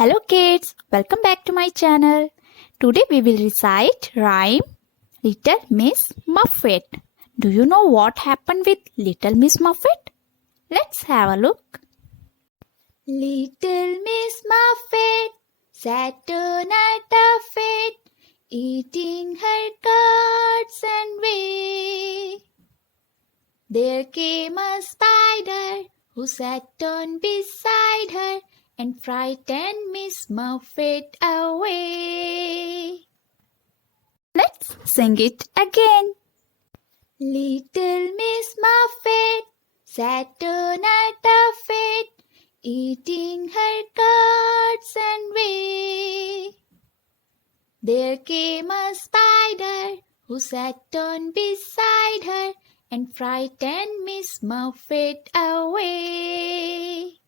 Hello kids, welcome back to my channel. Today we will recite rhyme Little Miss Muffet. Do you know what happened with Little Miss Muffet? Let's have a look. Little Miss Muffet sat on a tuffet, eating her curds and whey. There came a spider who sat on beside her and frightened Miss Muffet away. Let's sing it again. Little Miss Muffet sat on a tuffet, eating her curds and whey. There came a spider who sat on beside her and frightened Miss Muffet away.